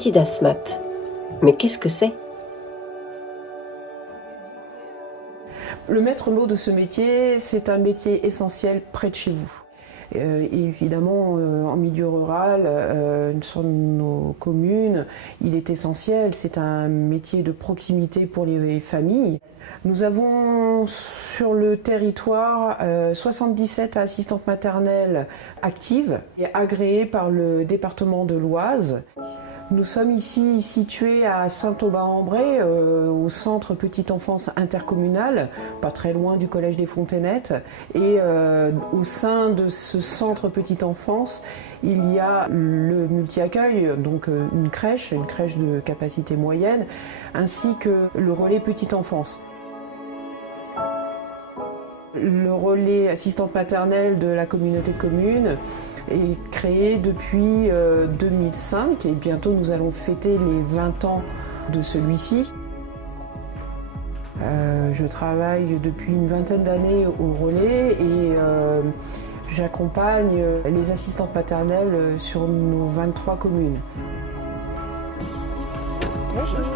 métier d'ASMAT. Mais qu'est-ce que c'est ? Le maître mot de ce métier, c'est un métier essentiel près de chez vous. Et évidemment, en milieu rural, sur nos communes, il est essentiel. C'est un métier de proximité pour les familles. Nous avons sur le territoire 77 assistantes maternelles actives et agréées par le département de l'Oise. Nous sommes ici situés à Saint-Aubin-en-Bray, au centre petite enfance intercommunal, pas très loin du collège des Fontanettes. Et au sein de ce centre petite enfance, il y a le multi-accueil, donc une crèche de capacité moyenne, ainsi que le relais petite enfance. Le relais assistante maternelle de la communauté de communes est créé depuis 2005 et bientôt nous allons fêter les 20 ans de celui-ci. Je travaille depuis une vingtaine d'années au relais et j'accompagne les assistantes maternelles sur nos 23 communes. Bonjour.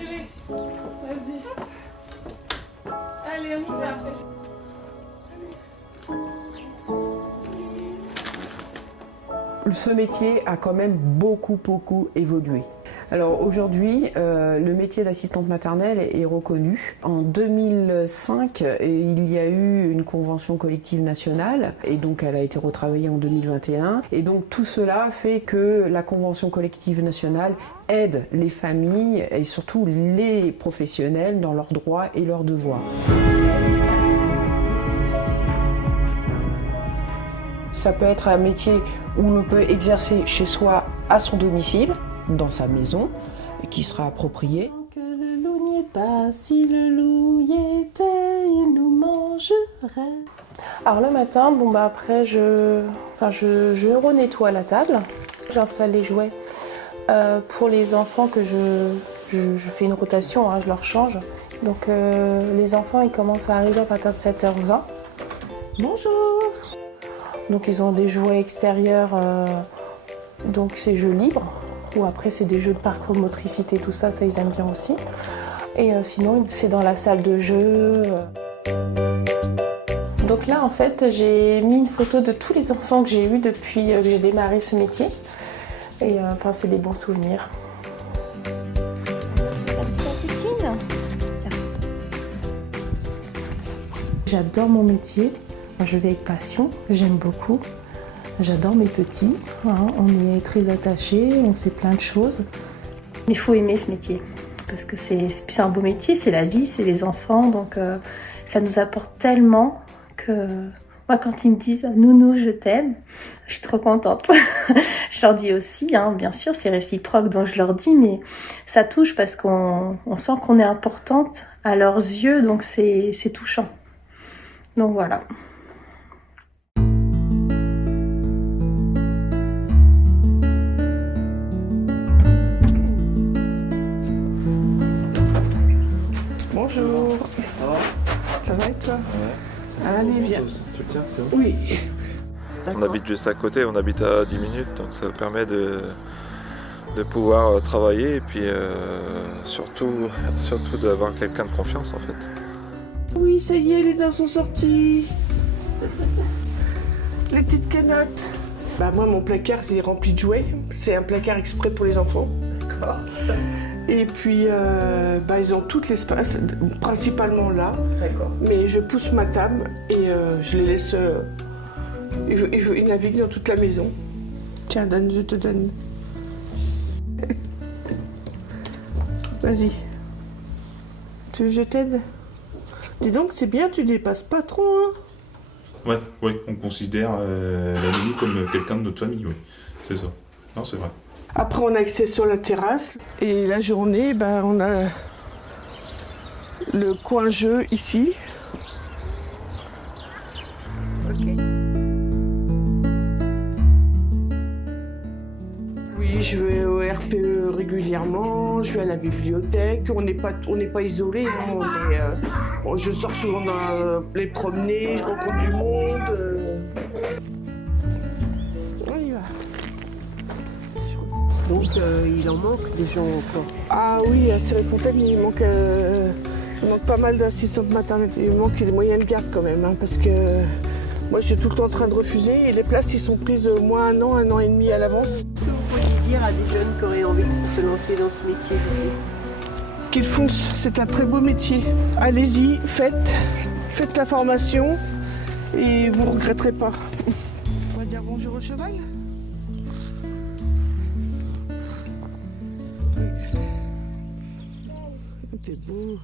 Vas-y. Allez, on y va. Ce métier a quand même beaucoup évolué. Alors aujourd'hui, le métier d'assistante maternelle est reconnu. En 2005, il y a eu une convention collective nationale et donc elle a été retravaillée en 2021. Et donc tout cela fait que la convention collective nationale aide les familles et surtout les professionnels dans leurs droits et leurs devoirs. Ça peut être un métier où l'on peut exercer chez soi à son domicile, dans sa maison, qui sera appropriée. Que le loup n'y est pas, si le loup y était, il nous mangerait. Alors le matin, après je renettoie la table, j'installe les jouets. Pour les enfants que je fais une rotation, je leur change. Donc les enfants ils commencent à arriver à partir de 7h20. Bonjour. Donc ils ont des jouets extérieurs, donc c'est jeux libres. Ou après c'est des jeux de parcours de motricité, tout ça ils aiment bien aussi. Et sinon c'est dans la salle de jeu. Donc là en fait j'ai mis une photo de tous les enfants que j'ai eus depuis que j'ai démarré ce métier. Et c'est des bons souvenirs. J'adore mon métier, je vais avec passion, j'aime beaucoup. J'adore mes petits, on est très attachés, on fait plein de choses. Il faut aimer ce métier, parce que c'est un beau métier, c'est la vie, c'est les enfants, donc ça nous apporte tellement que moi quand ils me disent « Nounou, je t'aime », je suis trop contente. Je leur dis aussi, bien sûr, c'est réciproque, donc je leur dis, mais ça touche parce qu'on sent qu'on est importante à leurs yeux, donc c'est touchant. Donc voilà. Bonjour. Ça va et toi ? Ouais. Allez, viens. Tu le tiens, c'est bon ? Oui. On habite juste à côté, on habite à 10 minutes, donc ça permet de pouvoir travailler et puis surtout d'avoir quelqu'un de confiance en fait. Oui, ça y est, les dents sont sorties. Les petites canettes. Moi, mon placard, il est rempli de jouets. C'est un placard exprès pour les enfants. D'accord. Et puis, ils ont tout l'espace, principalement là. D'accord. Mais je pousse ma table et je les laisse... Ils naviguent dans toute la maison. Tiens, donne, je te donne. Vas-y. Tu veux que je t'aide ? Dis donc, c'est bien, tu dépasses pas trop, hein ? Ouais, on considère la nounou comme quelqu'un de notre famille, oui. C'est ça. Non, c'est vrai. Après, on a accès sur la terrasse. Et la journée, on a le coin jeu ici. Ok. Oui, je vais au RPE régulièrement, je vais à la bibliothèque. On n'est pas isolés. Je sors souvent les promener, je rencontre du monde. Donc il en manque des gens encore. Ah oui, à Céréfontaine, il manque pas mal d'assistantes maternelles. Il manque des moyens de garde quand même, hein, parce que moi je suis tout le temps en train de refuser et les places ils sont prises moins un an et demi à l'avance. Est-ce que vous pourriez dire à des jeunes qui auraient envie de se lancer dans ce métier Qu'ils foncent, c'est un très beau métier. Allez-y, faites la formation et vous ne regretterez pas. On va dire bonjour au cheval. T'es beau.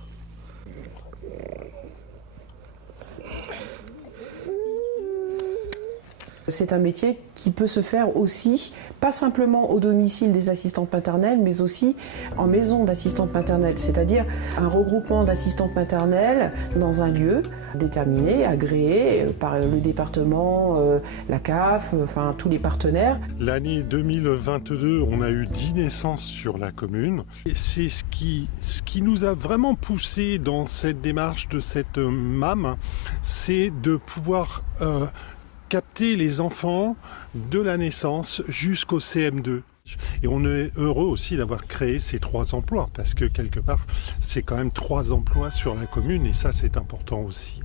C'est un métier qui peut se faire aussi, pas simplement au domicile des assistantes maternelles, mais aussi en maison d'assistantes maternelles, c'est-à-dire un regroupement d'assistantes maternelles dans un lieu déterminé, agréé par le département, la CAF, enfin tous les partenaires. L'année 2022, on a eu 10 naissances sur la commune. Et c'est ce qui nous a vraiment poussé dans cette démarche de cette MAM, c'est de pouvoir capter les enfants de la naissance jusqu'au CM2. Et on est heureux aussi d'avoir créé ces 3 emplois, parce que quelque part, c'est quand même 3 emplois sur la commune, et ça, c'est important aussi.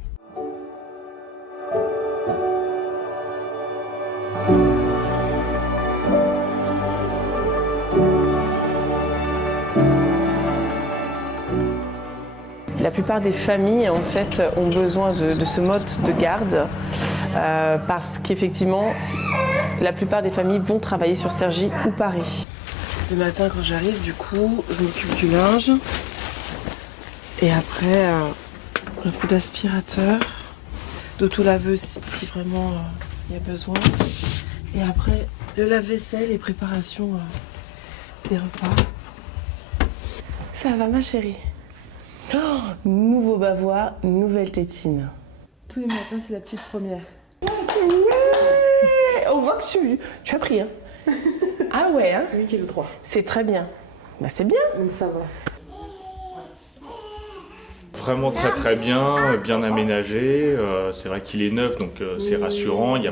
La plupart des familles, en fait, ont besoin de ce mode de garde parce qu'effectivement, la plupart des familles vont travailler sur Cergy ou Paris. Le matin, quand j'arrive, du coup, je m'occupe du linge. Et après, un coup d'aspirateur, d'auto-laveuse si vraiment il y a besoin. Et après, le lave-vaisselle et préparation des repas. Ça va, ma chérie? Oh, nouveau bavoir, nouvelle tétine. Tous les matins, c'est la petite première. Ouais, on voit que tu as pris. Hein. Ah ouais, hein? 8,3 kg. C'est très bien. Bah, c'est bien. Donc ça va. Vraiment très bien, bien aménagé. C'est vrai qu'il est neuf, donc c'est rassurant. Il n'y a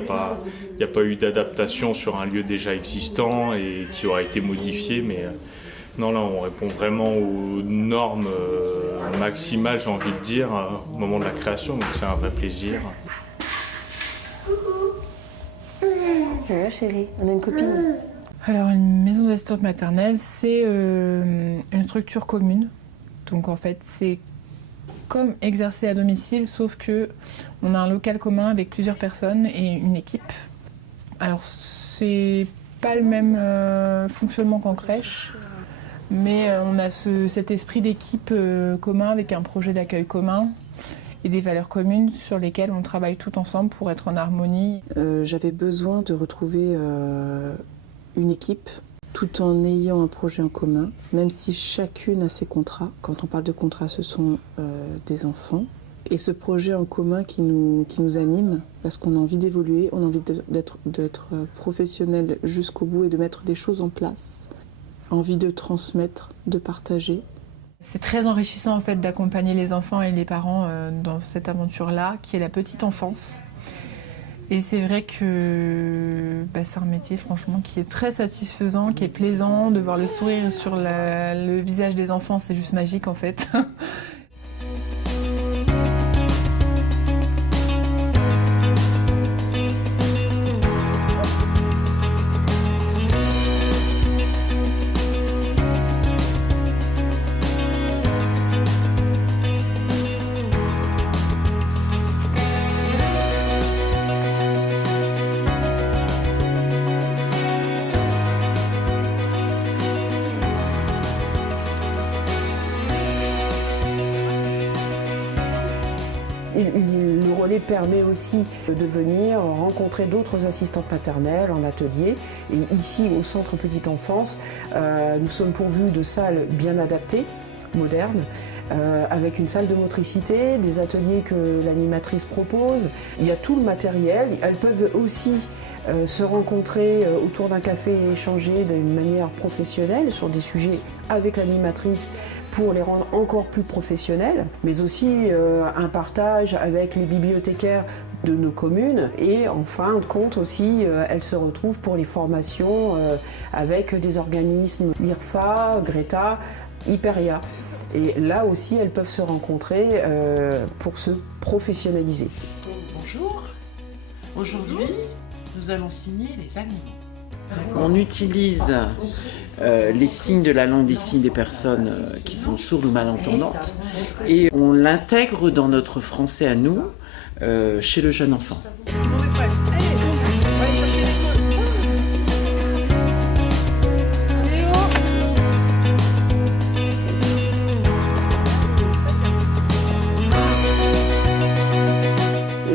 pas eu d'adaptation sur un lieu déjà existant et qui aura été modifié, mais non, là on répond vraiment aux normes maximales, j'ai envie de dire, au moment de la création, donc c'est un vrai plaisir. Ça va, chérie? On a une copine. Alors, une maison d'assistante maternelle, c'est une structure commune. Donc en fait, c'est comme exercer à domicile, sauf que on a un local commun avec plusieurs personnes et une équipe. Alors, c'est pas le même fonctionnement qu'en crèche, mais on a cet esprit d'équipe commun avec un projet d'accueil commun et des valeurs communes sur lesquelles on travaille tout ensemble pour être en harmonie. J'avais besoin de retrouver une équipe tout en ayant un projet en commun, même si chacune a ses contrats. Quand on parle de contrats, ce sont des enfants. Et ce projet en commun qui nous anime, parce qu'on a envie d'évoluer, on a envie d'être professionnel jusqu'au bout et de mettre des choses en place, envie de transmettre, de partager. C'est très enrichissant en fait d'accompagner les enfants et les parents dans cette aventure-là, qui est la petite enfance. Et c'est vrai que c'est un métier franchement qui est très satisfaisant, qui est plaisant, de voir le sourire sur le visage des enfants, c'est juste magique en fait. Le relais permet aussi de venir rencontrer d'autres assistantes maternelles en atelier. Et ici, au Centre Petite Enfance, nous sommes pourvus de salles bien adaptées, modernes, avec une salle de motricité, des ateliers que l'animatrice propose. Il y a tout le matériel. Elles peuvent aussi se rencontrer autour d'un café et échanger d'une manière professionnelle sur des sujets avec l'animatrice pour les rendre encore plus professionnels, mais aussi un partage avec les bibliothécaires de nos communes. Et en fin de compte aussi, elles se retrouvent pour les formations avec des organismes IRFA, Greta, Hyperia. Et là aussi, elles peuvent se rencontrer pour se professionnaliser. Bonjour. Aujourd'hui, nous allons signer les animaux. On utilise les signes de la langue des signes des personnes qui sont sourdes ou malentendantes et on l'intègre dans notre français à nous chez le jeune enfant.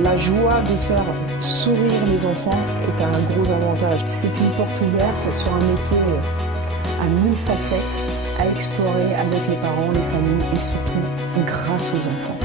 La joie de faire sourire les enfants est un gros avantage. C'est une porte ouverte sur un métier à 1000 facettes à explorer avec les parents, les familles et surtout grâce aux enfants.